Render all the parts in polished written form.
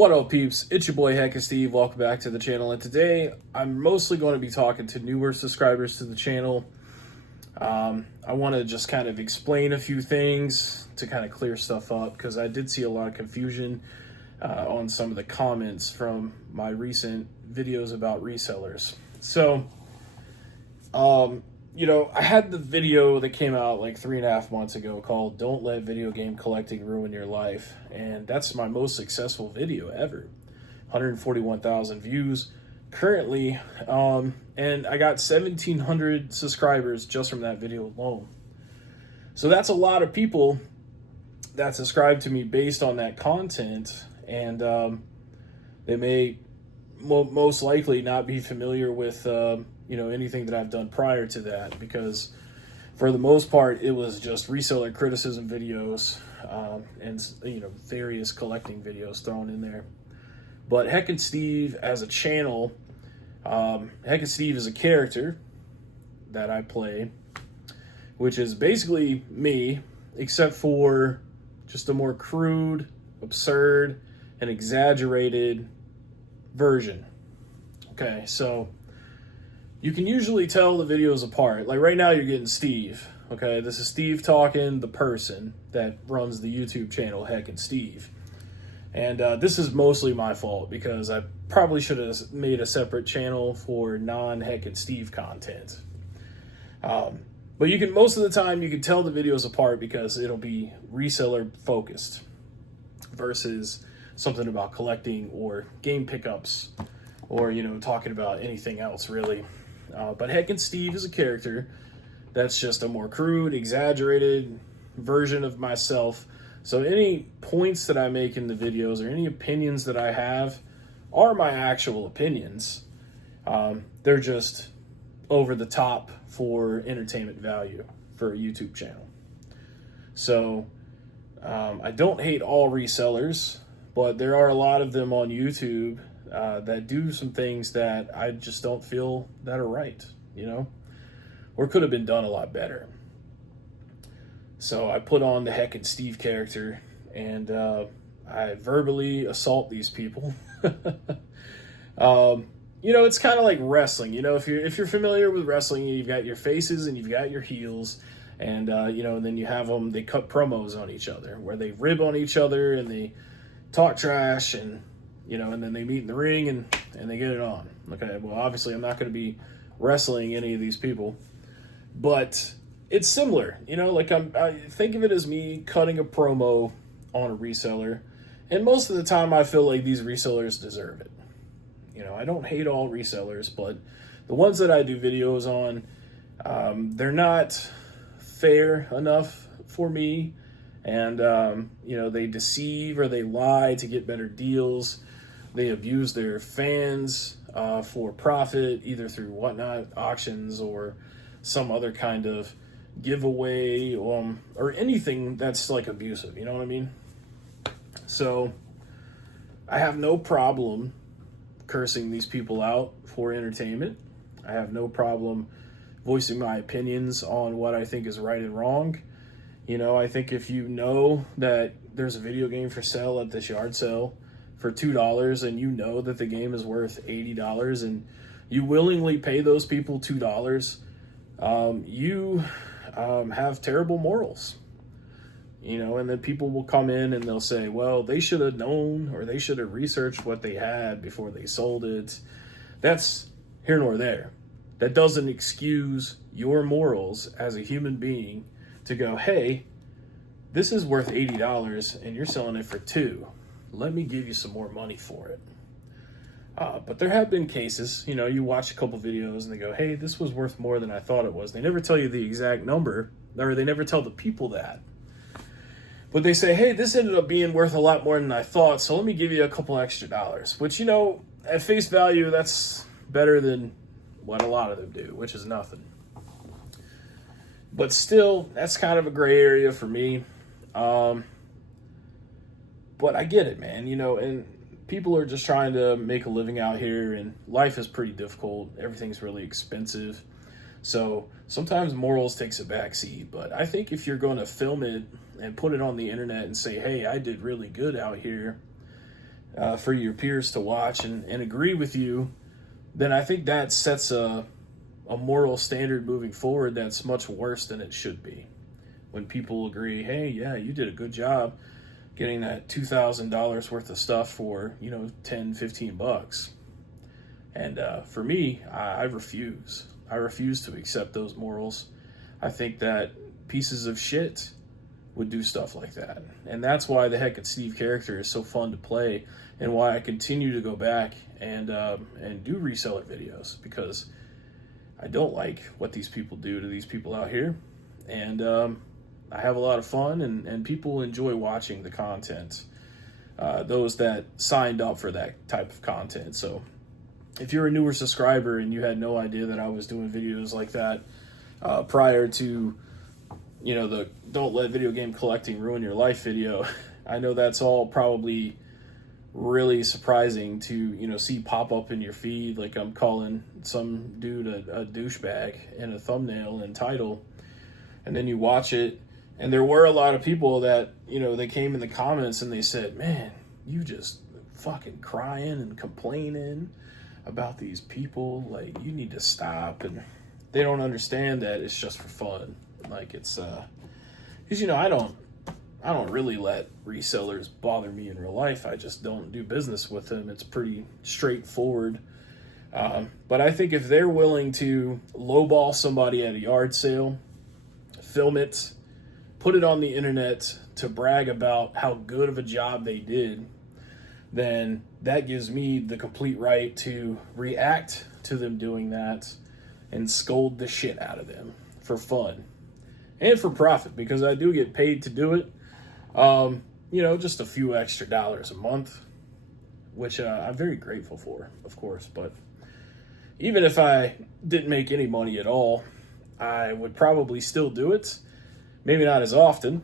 What up, peeps? It's your boy Heckin Steve. Welcome back to the channel. And today I'm mostly going to be talking to newer subscribers to the channel. I want to just kind of explain a few things to kind of clear stuff up, because I did see a lot of confusion on some of the comments from my recent videos about resellers. So, I had the video that came out like 3.5 months ago called "Don't Let Video Game Collecting Ruin Your Life," and that's my most successful video ever. 141,000 views currently, and I got 1,700 subscribers just from that video alone. So that's a lot of people that subscribe to me based on that content, and they may most likely not be familiar with anything that I've done prior to that, because for the most part it was just reseller criticism videos and various collecting videos thrown in there. But Heckin Steve as a channel, Heckin Steve is a character that I play, which is basically me, except for just a more crude, absurd, and exaggerated version. Okay, so you can usually tell the videos apart. Like right now you're getting Steve. Okay, this is Steve talking, the person that runs the YouTube channel Heckin Steve. And this is mostly my fault, because I probably should have made a separate channel for non-Heckin Steve content. But you can, most of the time, you can tell the videos apart because it'll be reseller focused versus something about collecting or game pickups or, talking about anything else really. But Heckin Steve is a character that's just a more crude, exaggerated version of myself. So any points that I make in the videos or any opinions that I have are my actual opinions. They're just over the top for entertainment value for a YouTube channel. So I don't hate all resellers, but there are a lot of them on YouTube that do some things that I just don't feel that are right, or could have been done a lot better. So I put on the Heckin Steve character, and I verbally assault these people. It's kind of like wrestling. If you're familiar with wrestling, you've got your faces and you've got your heels, and and then you have them. They cut promos on each other where they rib on each other and they talk trash, and and then they meet in the ring and they get it on. Okay, well, obviously I'm not going to be wrestling any of these people, but it's similar. I think of it as me cutting a promo on a reseller, and most of the time I feel like these resellers deserve it. I don't hate all resellers, but the ones that I do videos on, they're not fair enough for me, and they deceive or they lie to get better deals. They abuse their fans for profit, either through whatnot auctions or some other kind of giveaway or anything that's like abusive. You know what I mean? So I have no problem cursing these people out for entertainment. I have no problem voicing my opinions on what I think is right and wrong. I think if you know that there's a video game for sale at this yard sale for $2, and you know that the game is worth $80, and you willingly pay those people $2, you have terrible morals. And then people will come in and they'll say, well, they should have known, or they should have researched what they had before they sold it. That's here nor there. That doesn't excuse your morals as a human being to go, hey, this is worth $80 and you're selling it for $2. Let me give you some more money for it. But there have been cases, you watch a couple videos and they go, hey, this was worth more than I thought it was. They never tell you the exact number, or they never tell the people that. But they say, hey, this ended up being worth a lot more than I thought, so let me give you a couple extra dollars. Which, at face value, that's better than what a lot of them do, which is nothing. But still, that's kind of a gray area for me. But I get it, man, and people are just trying to make a living out here, and life is pretty difficult. Everything's really expensive. So sometimes morals takes a backseat, but I think if you're going to film it and put it on the internet and say, hey, I did really good out here, for your peers to watch and agree with you, then I think that sets a moral standard moving forward that's much worse than it should be. When people agree, hey, yeah, you did a good job getting that $2,000 worth of stuff for, 10, 15 bucks. And for me, I refuse. I refuse to accept those morals. I think that pieces of shit would do stuff like that. And that's why the Heckin Steve character is so fun to play, and why I continue to go back and do reseller videos, because I don't like what these people do to these people out here. And I have a lot of fun, and people enjoy watching the content, those that signed up for that type of content. So if you're a newer subscriber and you had no idea that I was doing videos like that prior to, the Don't Let Video Game Collecting Ruin Your Life video, I know that's all probably really surprising to, see pop up in your feed, like I'm calling some dude a douchebag in a thumbnail and title, and then you watch it, and there were a lot of people that, they came in the comments and they said, man, you just fucking crying and complaining about these people, like, you need to stop. And they don't understand that it's just for fun. Like, it's because I don't really let resellers bother me in real life. I just don't do business with them. It's pretty straightforward. But I think if they're willing to lowball somebody at a yard sale, film it, put it on the internet to brag about how good of a job they did, then that gives me the complete right to react to them doing that and scold the shit out of them for fun and for profit, because I do get paid to do it. Just a few extra dollars a month, which I'm very grateful for, of course. But even if I didn't make any money at all, I would probably still do it. Maybe not as often,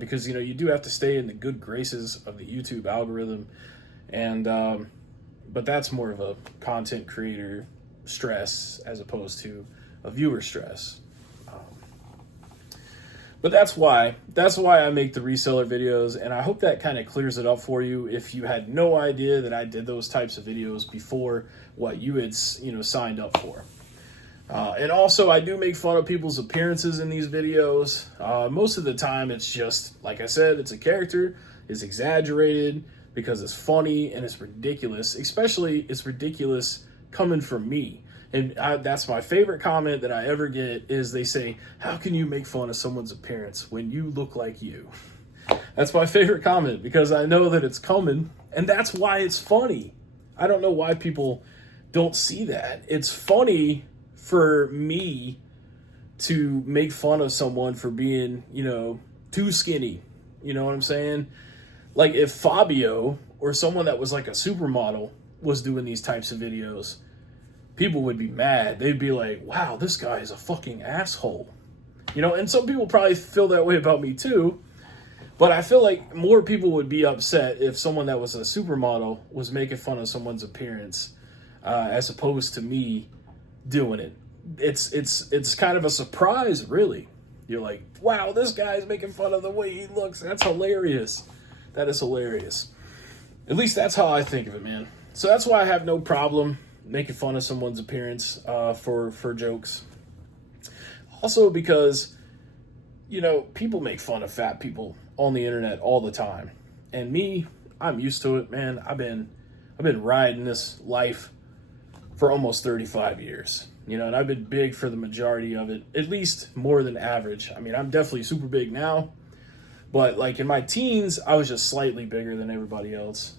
because, you do have to stay in the good graces of the YouTube algorithm. And, but that's more of a content creator stress as opposed to a viewer stress. But that's why I make the reseller videos, and I hope that kind of clears it up for you if you had no idea that I did those types of videos before what you had, signed up for. And also, I do make fun of people's appearances in these videos. Most of the time, it's just, like I said, it's a character, it's exaggerated because it's funny and it's ridiculous. Especially, it's ridiculous coming from me. And that's my favorite comment that I ever get, is they say, how can you make fun of someone's appearance when you look like you? That's my favorite comment, because I know that it's coming, and that's why it's funny. I don't know why people don't see that. It's funny for me to make fun of someone for being, too skinny. You know what I'm saying? Like, if Fabio or someone that was like a supermodel was doing these types of videos, people would be mad. They'd be like, wow, this guy is a fucking asshole. And some people probably feel that way about me too. But I feel like more people would be upset if someone that was a supermodel was making fun of someone's appearance, as opposed to me doing it. It's kind of a surprise, really. You're like, wow, this guy's making fun of the way he looks. That's hilarious. That is hilarious. At least that's how I think of it, man. So that's why I have no problem making fun of someone's appearance for jokes. Also because, people make fun of fat people on the internet all the time. And me, I'm used to it, man. I've been riding this life for almost 35 years. And I've been big for the majority of it, at least more than average. I mean, I'm definitely super big now, but like in my teens, I was just slightly bigger than everybody else.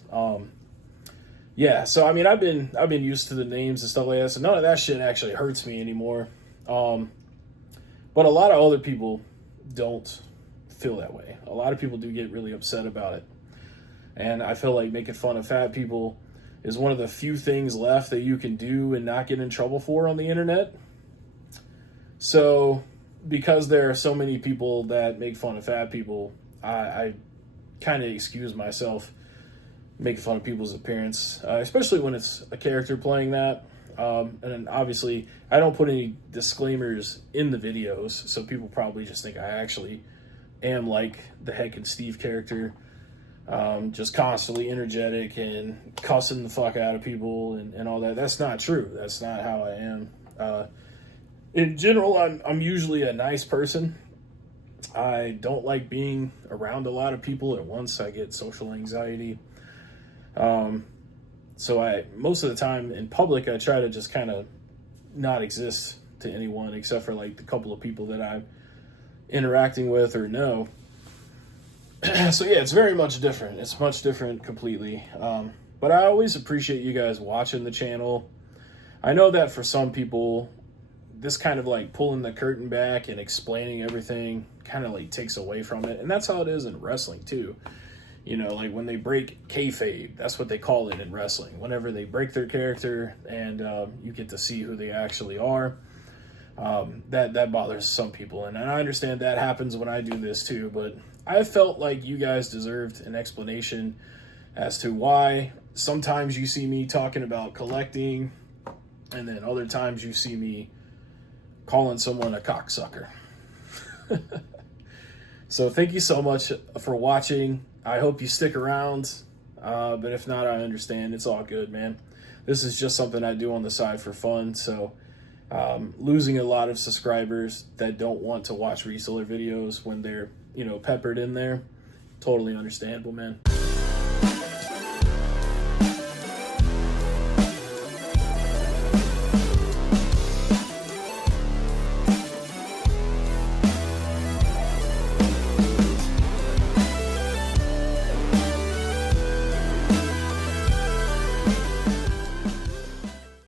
Yeah, so I mean, I've been used to the names and stuff like that, so none of that shit actually hurts me anymore. But a lot of other people don't feel that way. A lot of people do get really upset about it. And I feel like making fun of fat people is one of the few things left that you can do and not get in trouble for on the internet. So, because there are so many people that make fun of fat people, I kind of excuse myself making fun of people's appearance, especially when it's a character playing that. And then obviously, I don't put any disclaimers in the videos, so people probably just think I actually am like the Heckin Steve character. just constantly energetic and cussing the fuck out of people and all that. That's not true. That's not how I am. In general, I'm usually a nice person. I don't like being around a lot of people at once. I get social anxiety. So most of the time in public, I try to just kind of not exist to anyone except for like the couple of people that I'm interacting with or know. So yeah, it's very much different. It's much different completely. But I always appreciate you guys watching the channel. I know that for some people, this kind of like pulling the curtain back and explaining everything kind of like takes away from it. And that's how it is in wrestling too. You know, like when they break kayfabe, that's what they call it in wrestling. Whenever they break their character and you get to see who they actually are, that bothers some people. And I understand that happens when I do this too, but I felt like you guys deserved an explanation as to why sometimes you see me talking about collecting and then other times you see me calling someone a cocksucker. So thank you so much for watching. I hope you stick around, but if not, I understand. It's all good, man. This is just something I do on the side for fun, so losing a lot of subscribers that don't want to watch reseller videos when they're, you know, peppered in there, totally understandable, man.